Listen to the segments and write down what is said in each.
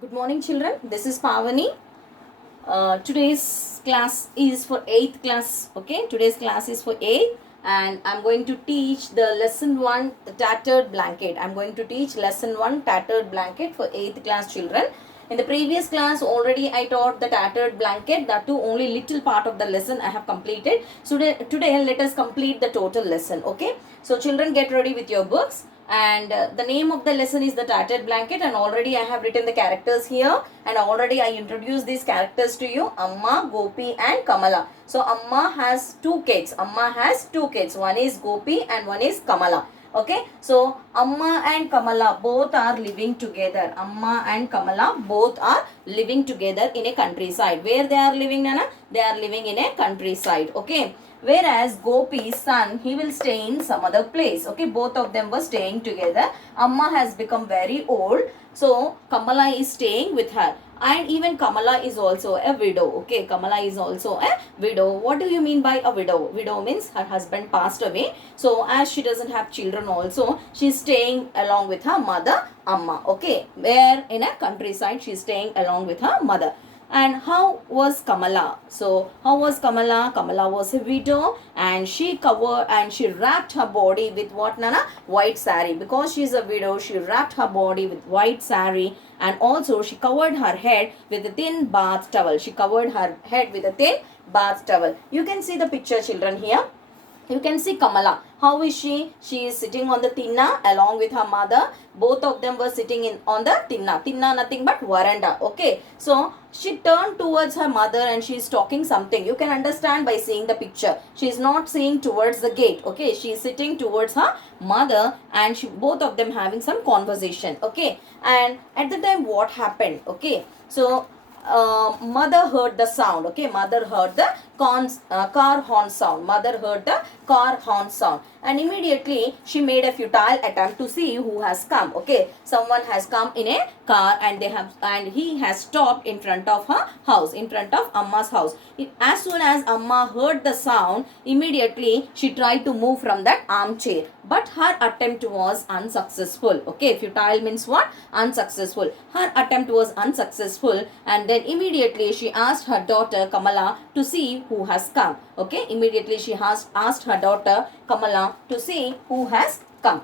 Good morning, children. This is Pavani. Today's class is for 8th class. Okay, today's class is for 8th, and I'm going to teach the lesson 1, the tattered blanket. I'm going to teach lesson 1, tattered blanket for 8th class children. In the previous class, already I taught the tattered blanket. That too, only little part of the lesson I have completed. So today let us complete the total lesson. Okay, so children, get ready with your books. And the name of the lesson is the tattered blanket, and already I have written the characters here, and already I introduced these characters to you: Amma, Gopi and Kamala. So Amma has two kids. Amma has two kids. One is Gopi and one is Kamala. Okay, so Amma and Kamala both are living together. Amma and Kamala both are living together in a countryside. Where they are living, Nana? They are living in a countryside. Okay, whereas Gopi's son, he will stay in some other place. Okay, both of them were staying together. Amma has become very old, so Kamala is staying with her. And even Kamala is also a widow. Okay, Kamala is also a widow. What do you mean by a widow? Widow means her husband passed away. So as she doesn't have children also, she's staying along with her mother, Amma. Okay, where in a countryside she's staying along with her mother. And how was Kamala? So how was Kamala? Kamala was a widow, and she covered and she wrapped her body with what, Nana? White sari. Because she is a widow, she wrapped her body with white sari, and also she covered her head with a thin bath towel. She covered her head with a thin bath towel. You can see the picture, children, here. You can see Kamala. How is she? She is sitting on the tinna along with her mother. Both of them were sitting on the tinna. Tinna, nothing but veranda. Okay. So she turned towards her mother and she is talking something. You can understand by seeing the picture. She is not seeing towards the gate. Okay. She is sitting towards her mother, and both of them having some conversation. Okay. And at the time, what happened? Okay. So mother heard the sound. Okay, mother heard the car horn sound. Mother heard the car horn sound, and immediately she made a futile attempt to see who has come. Okay, someone has come in a car, and he has stopped in front of her house, in front of Amma's house. As soon as Amma heard the sound, immediately she tried to move from that armchair, but her attempt was unsuccessful. Okay, futile means what? Unsuccessful. Her attempt was unsuccessful, and then immediately she asked her daughter Kamala to see who has come. Okay, immediately she has asked her daughter Kamala to see who has come.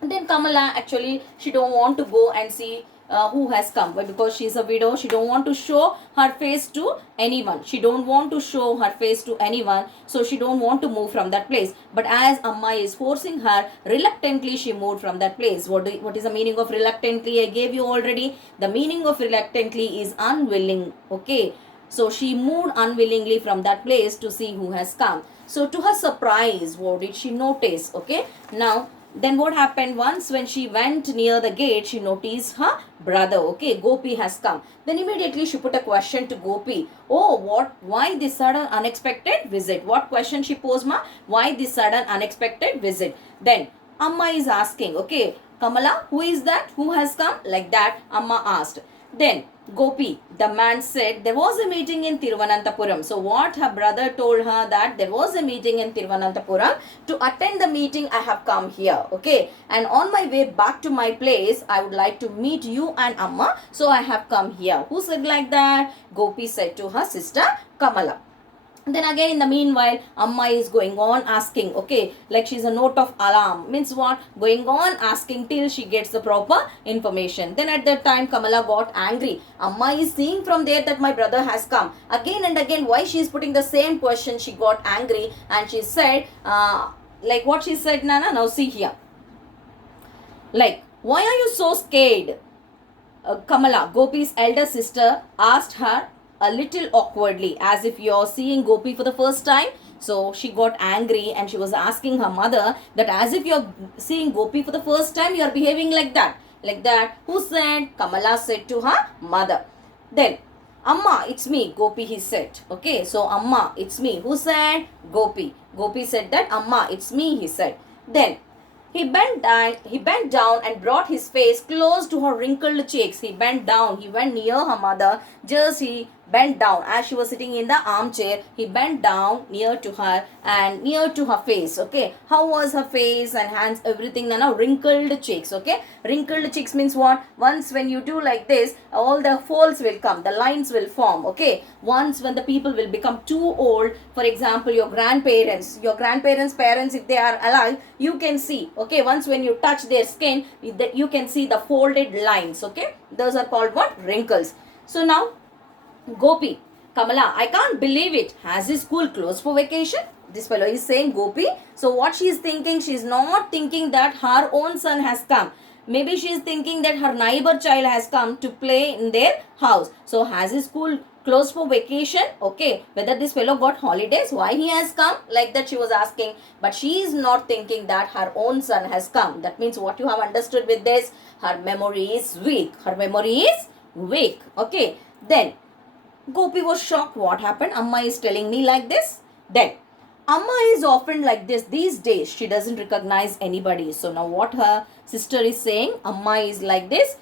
And then Kamala, actually, she don't want to go and see who has come. But because she is a widow, she don't want to show her face to anyone. She don't want to show her face to anyone. So she don't want to move from that place. But as Amma is forcing her, reluctantly she moved from that place. What is the meaning of reluctantly? I gave you already. The meaning of reluctantly is unwilling. Okay. So she moved unwillingly from that place to see who has come. So to her surprise, what did she notice? Okay. Now, then what happened? Once when she went near the gate, she noticed her brother. Okay, Gopi has come. Then immediately she put a question to Gopi. Oh, why this sudden unexpected visit? What question she posed, ma? Why this sudden unexpected visit? Then Amma is asking, okay, Kamala, who is that? Who has come? Like that, Amma asked. Then Gopi, the man, said there was a meeting in Tiruvananthapuram. So what her brother told her, that there was a meeting in Tiruvananthapuram. To attend the meeting, I have come here. Okay. And on my way back to my place, I would like to meet you and Amma. So I have come here. Who said like that? Gopi said to her sister Kamala. Then again, in the meanwhile, Amma is going on asking, okay, like she's a note of alarm. Means what? Going on asking till she gets the proper information. Then at that time, Kamala got angry. Amma is seeing from there that my brother has come. Again and again, why she is putting the same question, she got angry, and she said, like what she said, Nana, now see here. Like, why are you so scared? Kamala, Gopi's elder sister, asked her a little awkwardly, as if you're seeing Gopi for the first time. So she got angry and she was asking her mother that as if you're seeing Gopi for the first time, you're behaving like that. Like that. Who said? Kamala said to her mother. Then, Amma, it's me, Gopi, he said. Okay, so Amma, it's me. Who said? Gopi. Gopi said that, Amma, it's me, he said. Then, he bent down and brought his face close to her wrinkled cheeks. He bent down. He went near her mother. Just he bent down. As she was sitting in the armchair, he bent down near to her and near to her face. Okay, how was her face and hands, everything? Now wrinkled cheeks. Okay, wrinkled cheeks means what? Once when you do like this, all the folds will come, the lines will form. Okay, once when the people will become too old, for example your grandparents, parents, if they are alive, you can see. Okay, once when you touch their skin, you can see the folded lines. Okay, those are called what? Wrinkles. So now Gopi, Kamala, I can't believe it. Has his school closed for vacation? This fellow is saying Gopi. So what she is thinking, she is not thinking that her own son has come. Maybe she is thinking that her neighbor child has come to play in their house. So has his school closed for vacation? Okay, whether this fellow got holidays, why he has come? Like that she was asking. But she is not thinking that her own son has come. That means what you have understood with this? Her memory is weak. Her memory is weak. Okay, then Gopi was shocked. What happened? Amma is telling me like this. Then Amma is often like this these days. She doesn't recognize anybody. So now what her sister is saying, Amma is like this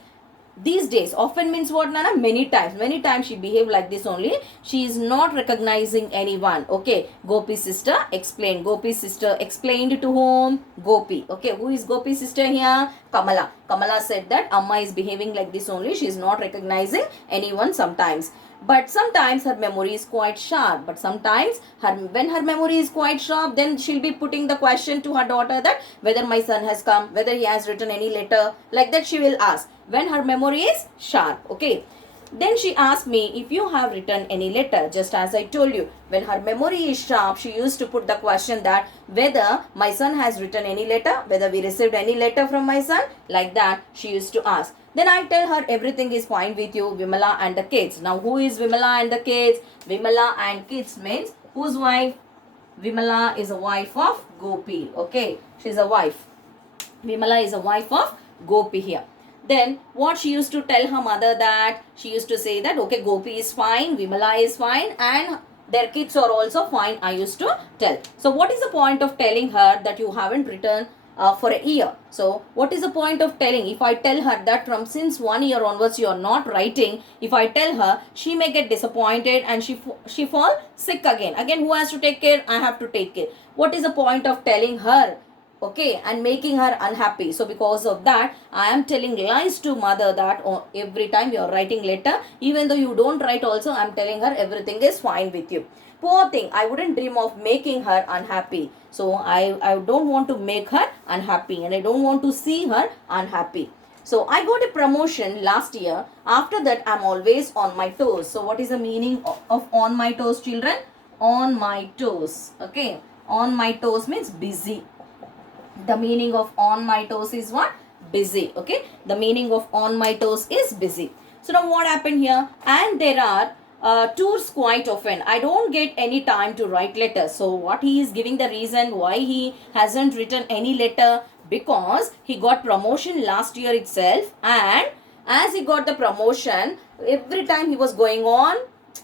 these days. Often means what, Nana? Many times she behaved like this only. She is not recognizing anyone. Okay, Gopi's sister explained. Gopi's sister explained to whom? Gopi. Okay, who is Gopi's sister here? Kamala. Kamala said that Amma is behaving like this only. She is not recognizing anyone sometimes. But sometimes her memory is quite sharp. But sometimes when her memory is quite sharp, then she'll be putting the question to her daughter that whether my son has come, whether he has written any letter. Like that she will ask when her memory is sharp. Okay. Then she asked me if you have written any letter. Just as I told you, when her memory is sharp, she used to put the question that whether my son has written any letter, whether we received any letter from my son. Like that she used to ask. Then I tell her everything is fine with you, Vimala and the kids. Now who is Vimala and the kids? Vimala and kids means whose wife? Vimala is a wife of Gopi. Okay, she's a wife. Vimala is a wife of Gopi here. Then what she used to tell her mother, that she used to say that okay, Gopi is fine, Vimala is fine, and their kids are also fine, I used to tell. So what is the point of telling her that you haven't written for a year? So what is the point of telling? If I tell her that from since 1 year onwards you are not writing, if I tell her, she may get disappointed and she fall sick again. Who has to take care? I have to take care. What is the point of telling her? Okay, and making her unhappy. So because of that, I am telling lies to mother that every time you are writing letter, even though you don't write also, I am telling her everything is fine with you. Poor thing, I wouldn't dream of making her unhappy. So I don't want to make her unhappy and I don't want to see her unhappy. So I got a promotion last year. After that, I'm always on my toes. So what is the meaning of on my toes, children? On my toes. Okay, on my toes means busy. The meaning of on my toes is what? Busy. Okay, the meaning of on my toes is busy. So now what happened here? And there are tours quite often. I don't get any time to write letters. So what he is giving the reason why he hasn't written any letter, because he got promotion last year itself, and as he got the promotion, every time he was going on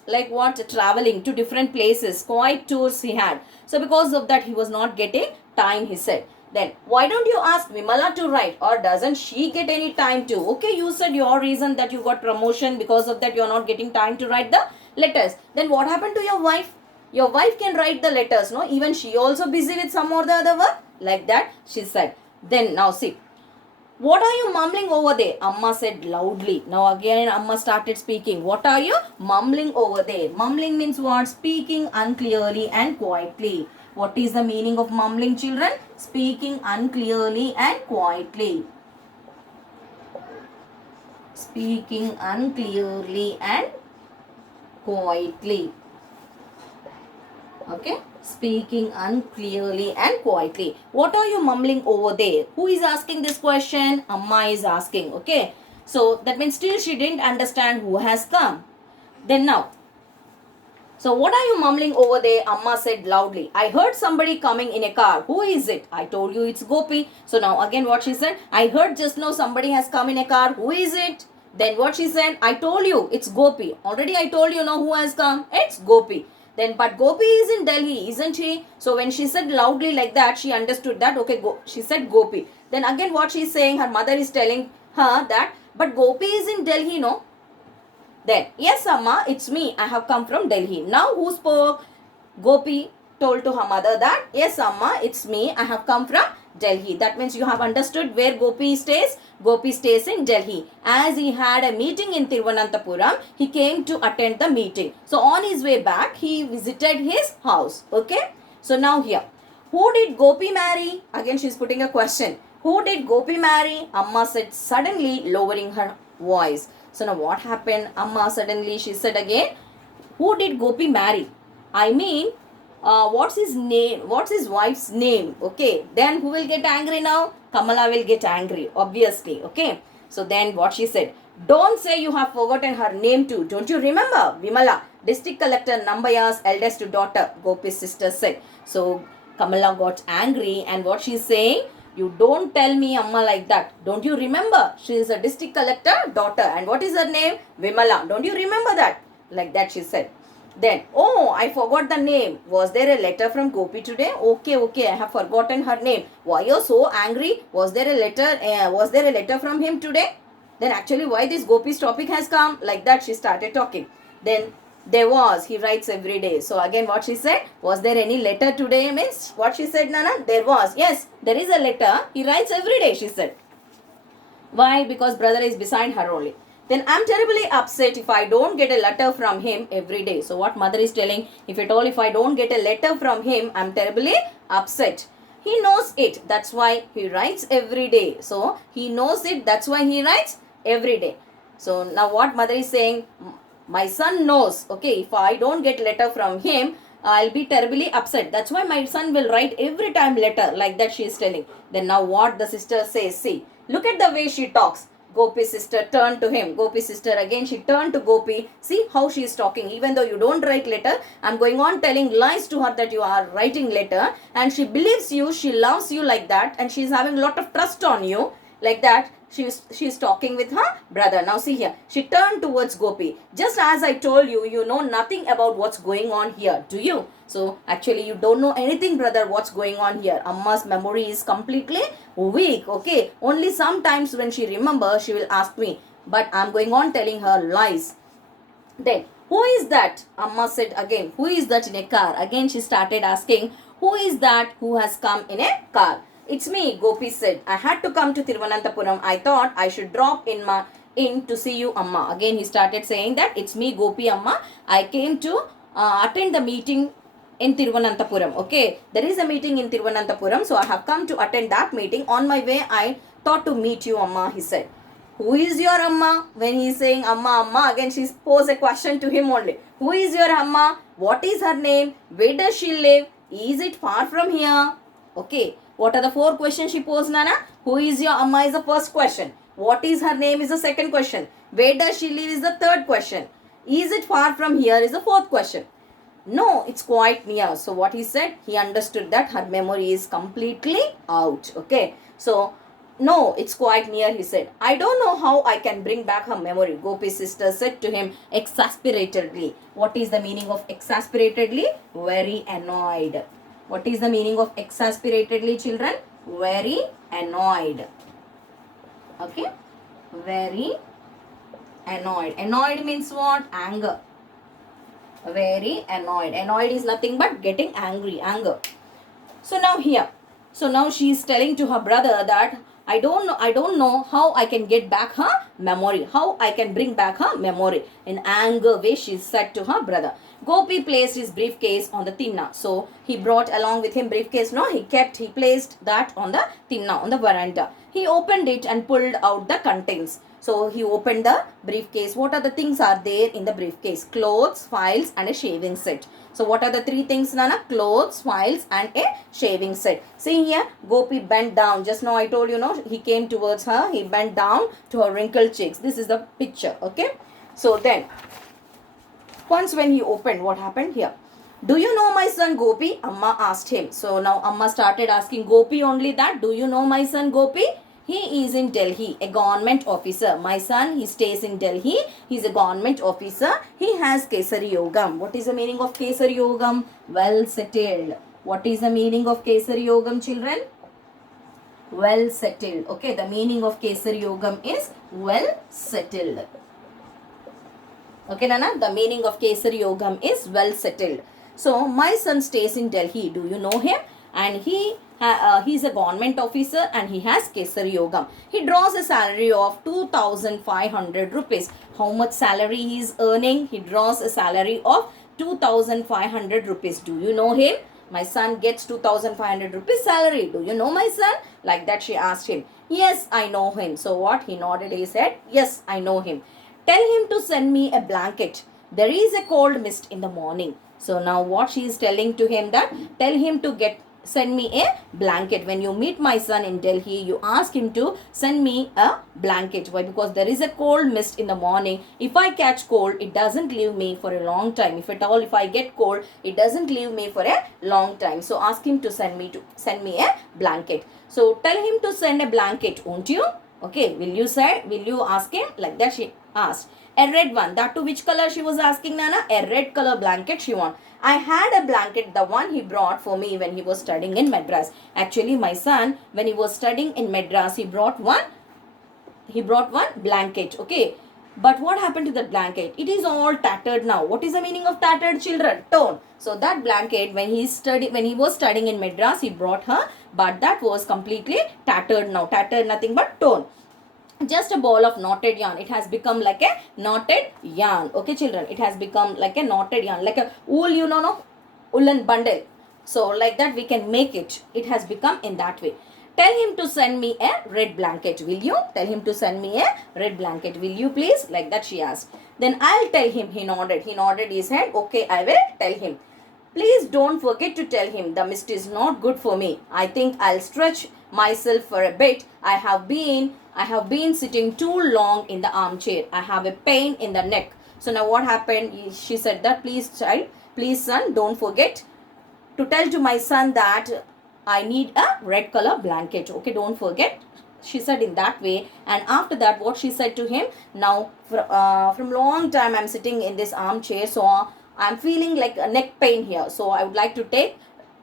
like what, traveling to different places, quite tours he had. So because of that he was not getting time, he said. Then why don't you ask Vimala to write, or doesn't she get any time to? Okay, you said your reason that you got promotion, because of that you are not getting time to write the letters. Then what happened to your wife? Your wife can write the letters, no? Even she also busy with some or the other work. Like that she said. Then now see, what are you mumbling over there? Amma said loudly. Now again Amma started speaking. What are you mumbling over there? Mumbling means what? Speaking unclearly and quietly. What is the meaning of mumbling, children? Speaking unclearly and quietly. Speaking unclearly and quietly. Okay, speaking unclearly and quietly. What are you mumbling over there? Who is asking this question? Amma is asking. Okay, so that means still she didn't understand who has come. Then now, so what are you mumbling over there? Amma said loudly. I heard somebody coming in a car. Who is it? I told you it's Gopi. So now again what she said? I heard just now somebody has come in a car. Who is it? Then what she said? I told you it's Gopi. Already I told you now who has come. It's Gopi. Then but Gopi is in Delhi, isn't he? So when she said loudly like that, she understood that okay, she said Gopi. Then again what she is saying, her mother is telling her that but Gopi is in Delhi, no? Then, yes, Amma, it's me. I have come from Delhi. Now, who spoke? Gopi told to her mother that, yes, Amma, it's me. I have come from Delhi. That means you have understood where Gopi stays. Gopi stays in Delhi. As he had a meeting in Tiruvananthapuram, he came to attend the meeting. So, on his way back, he visited his house. Okay. So, now here. Who did Gopi marry? Again, she's putting a question. Who did Gopi marry? Amma said suddenly, lowering her voice. So now what happened? Amma suddenly, she said again, who did Gopi marry? I mean, what's his name? What's his wife's name? Okay. Then who will get angry now? Kamala will get angry, obviously. Okay. So then what she said? Don't say you have forgotten her name too. Don't you remember? Vimala, District Collector Nambaya's eldest daughter, Gopi's sister said. So Kamala got angry, and what she's saying? You don't tell me Amma like that. Don't you remember? She is a district collector daughter. And what is her name? Vimala. Don't you remember that? Like that she said. Then, oh, I forgot the name. Was there a letter from Gopi today? Okay, I have forgotten her name. Why you're so angry? Was there a letter from him today? Then actually why this Gopi's topic has come? Like that she started talking. Then there was, he writes every day. So again what she said, was there any letter today? Means what she said, Nana? There was. Yes, there is a letter. He writes every day, she said. Why? Because brother is beside her only. Then I'm terribly upset if I don't get a letter from him every day. So what mother is telling, if I don't get a letter from him, I'm terribly upset. He knows it. That's why he writes every day. So he knows it. That's why he writes every day. So now what mother is saying, my son knows, okay, if I don't get letter from him, I'll be terribly upset. That's why my son will write every time letter. Like that she is telling. Then now what the sister says, see, look at the way she talks. Gopi's sister turned to him. Gopi's sister again, she turned to Gopi. See how she is talking. Even though you don't write letter, I'm going on telling lies to her that you are writing letter. And she believes you, she loves you like that. And she is having a lot of trust on you. Like that, she is talking with her brother. Now see here, she turned towards Gopi. Just as I told you, you know nothing about what's going on here, do you? So actually you don't know anything, brother, what's going on here. Amma's memory is completely weak, okay? Only sometimes when she remembers, she will ask me. But I'm going on telling her lies. Then, who is that? Amma said again, who is that in a car? Again she started asking, who is that who has come in a car? It's me, Gopi said. I had to come to Tiruvananthapuram. I thought I should drop in to see you, Amma. Again, he started saying that it's me, Gopi, Amma. I came to attend the meeting in Tiruvananthapuram. Okay, there is a meeting in Tiruvananthapuram. So I have come to attend that meeting. On my way, I thought to meet you, Amma, he said. Who is your Amma? When he is saying Amma, Amma, again she posed a question to him only. Who is your Amma? What is her name? Where does she live? Is it far from here? Okay. What are the 4 questions she posed, Nana? Who is your Amma is the first question. What is her name is the second question. Where does she live is the third question. Is it far from here is the fourth question. No, it's quite near. So what he said, he understood that her memory is completely out. Okay. So, no, it's quite near, he said. I don't know how I can bring back her memory, Gopi's sister said to him exasperatedly. What is the meaning of exasperatedly? Very annoyed. What is the meaning of exasperatedly, children? Very annoyed. Okay. Very annoyed. Annoyed means what? Anger. Very annoyed. Annoyed is nothing but getting angry. Anger. So now here. So now she is telling to her brother that I don't know how I can get back her memory. How I can bring back her memory. In anger way she said to her brother. Gopi placed his briefcase on the tinna. So he brought along with him briefcase. No, he placed that on the tinna, on the veranda. He opened it and pulled out the contents. So he opened the briefcase. What are the things are there in the briefcase? Clothes, files and a shaving set. So what are the 3 things, Nana? Clothes, files and a shaving set. See here, Gopi bent down. Just now I told you, no, he came towards her. He bent down to her wrinkled cheeks. This is the picture, okay? So then, once when he opened, what happened here? Do you know my son Gopi? Amma asked him. So now Amma started asking Gopi only that. Do you know my son Gopi? He is in Delhi, a government officer. My son, he stays in Delhi. He is a government officer. He has Kesari Yogam. What is the meaning of Kesari Yogam? Well settled. What is the meaning of Kesari Yogam, children? Well settled. Okay, the meaning of Kesari Yogam is well settled. Okay, Nana, the meaning of Kesari Yogam is well settled. So my son stays in Delhi. Do you know him? And he's a government officer and he has Kesari Yogam. He draws a salary of 2,500 rupees. How much salary he is earning? He draws a salary of 2,500 rupees. Do you know him? My son gets 2,500 rupees salary. Do you know my son? Like that she asked him. Yes, I know him. So what? He nodded his head. Yes, I know him. Tell him to send me a blanket. There is a cold mist in the morning. So now what she is telling to him that tell him to send me a blanket. When you meet my son in Delhi, you ask him to send me a blanket. Why? Because there is a cold mist in the morning. If I catch cold, it doesn't leave me for a long time. If I get cold, it doesn't leave me for a long time. So ask him to send me a blanket. So tell him to send a blanket, won't you? Okay, will you ask him? Like that she asked. A red one. That to which color she was asking, Nana? A red color blanket she want. I had a blanket, the one he brought for me when he was studying in Madras. Actually, my son, when he was studying in Madras, he brought one blanket. Okay. But what happened to that blanket? It is all tattered now. What is the meaning of tattered, children? Torn. So that blanket, when he was studying in Madras, he brought her, but that was completely tattered now. Tattered, nothing but torn. Just a ball of knotted yarn. It has become like a knotted yarn. Okay, children. It has become like a knotted yarn, like a wool, no, woolen bundle. So like that we can make it. It has become in that way. Tell him to send me a red blanket, will you? Tell him to send me a red blanket, will you please? Like that she asked. Then I'll tell him. He nodded. He nodded his head. Okay, I will tell him. Please don't forget to tell him the mist is not good for me. I think I'll stretch myself for a bit. I have been sitting too long in the armchair. I have a pain in the neck. So now what happened? She said that please son, don't forget to tell to my son that I need a red color blanket. Okay, don't forget. She said in that way. And after that, what she said to him, now from long time I'm sitting in this armchair, so I'm feeling like a neck pain here. So I would like to take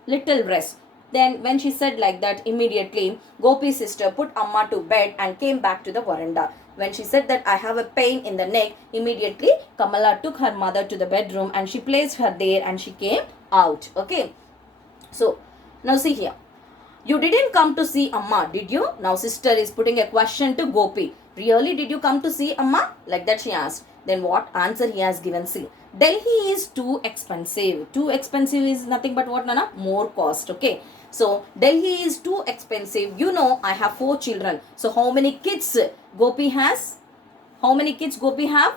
little rest. Then when she said like that, immediately Gopi's sister put Amma to bed and came back to the veranda. When she said that I have a pain in the neck, immediately Kamala took her mother to the bedroom and she placed her there and she came out. Okay. So now see here. You didn't come to see Amma, did you? Now sister is putting a question to Gopi. Really, did you come to see Amma? Like that she asked. Then what answer he has given? See, Delhi is too expensive. Too expensive is nothing but what, Nana? More cost. Okay. So Delhi is too expensive. You know, I have 4 children. So how many kids Gopi has? How many kids Gopi have?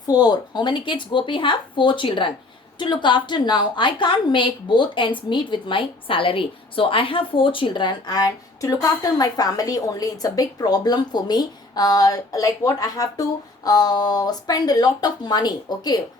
4. How many kids Gopi have? 4 children. To look after now, I can't make both ends meet with my salary. So I have 4 children and to look after my family only, it's a big problem for me. Like what, I have to spend a lot of money. Okay.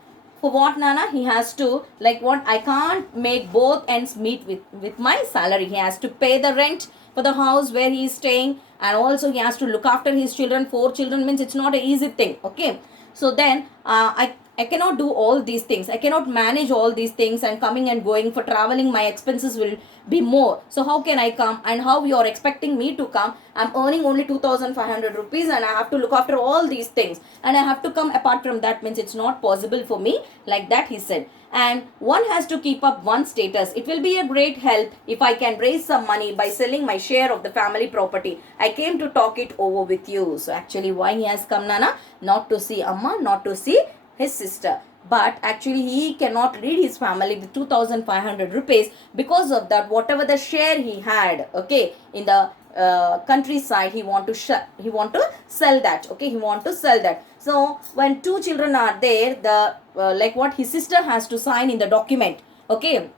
For what, Nana? He has to, like what, I can't make both ends meet with my salary. He has to pay the rent for the house where he is staying and also he has to look after his children. 4 children means it's not an easy thing. Okay. So then I cannot do all these things. I cannot manage all these things and coming and going. For traveling, my expenses will be more. So how can I come? And how you are expecting me to come? I'm earning only 2,500 rupees and I have to look after all these things. And I have to come apart from that means it's not possible for me. Like that he said. And one has to keep up one's status. It will be a great help if I can raise some money by selling my share of the family property. I came to talk it over with you. So actually why he has come, Nana? Not to see Amma, not to see his sister. But actually he cannot lead his family with 2,500 rupees. Because of that, whatever the share he had, okay, in the countryside, he want to sell that. Okay, he want to sell that. So when 2 children are there, the like what, his sister has to sign in the document. Okay,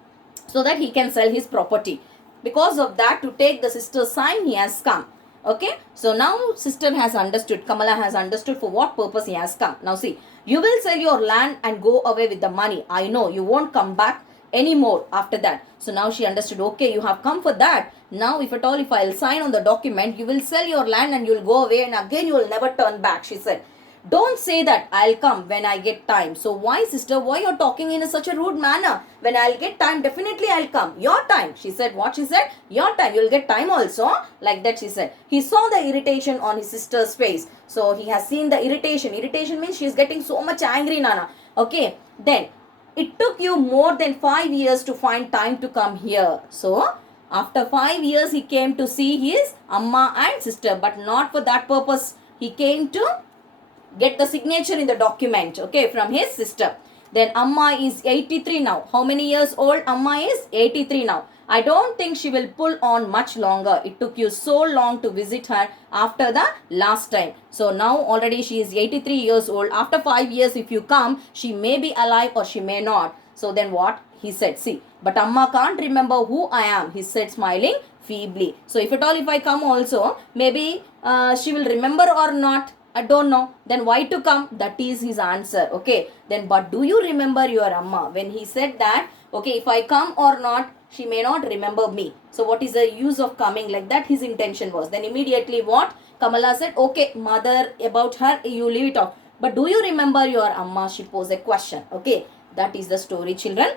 so that he can sell his property. Because of that, to take the sister's sign, he has come. Okay, so now sister has understood, Kamala has understood for what purpose he has come. Now see, you will sell your land and go away with the money. I know you won't come back anymore after that. So now she understood, okay, you have come for that. Now if at all, if I'll sign on the document, you will sell your land and you will go away and again you will never turn back, she said. Don't say that I'll come when I get time. So why, sister, why you're talking in such a rude manner? When I'll get time, definitely I'll come. Your time. She said, what she said? Your time. You'll get time also. Like that she said. He saw the irritation on his sister's face. So he has seen the irritation. Irritation means she's getting so much angry, Nana. Okay. Then, it took you more than 5 years to find time to come here. So, after 5 years, he came to see his Amma and sister. But not for that purpose. He came to get the signature in the document, okay, from his sister. Then Amma is 83 now. How many years old? Amma is 83 now. I don't think she will pull on much longer. It took you so long to visit her after the last time. So now already she is 83 years old. After 5 years, if you come, she may be alive or she may not. So then what? He said, see, but Amma can't remember who I am. He said, smiling feebly. So if at all, if I come also, maybe she will remember or not. I don't know. Then why to come? That is his answer. Okay. Then but do you remember your Amma? When he said that, okay, if I come or not, she may not remember me. So what is the use of coming? Like that his intention was. Then immediately what? Kamala said, okay, mother, about her, you leave it off. But do you remember your Amma? She posed a question. Okay. That is the story, children.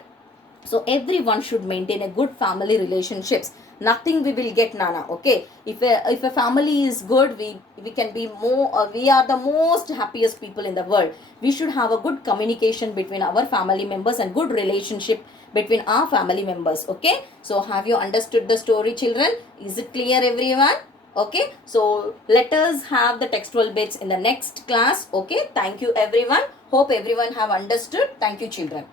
So everyone should maintain a good family relationships. Nothing we will get, Nana. Okay. If a family is good, we can be more. We are the most happiest people in the world. We should have a good communication between our family members and good relationship between our family members. Okay. So have you understood the story, children? Is it clear, everyone? Okay. So let us have the textual bits in the next class. Okay. Thank you, everyone. Hope everyone have understood. Thank you, children.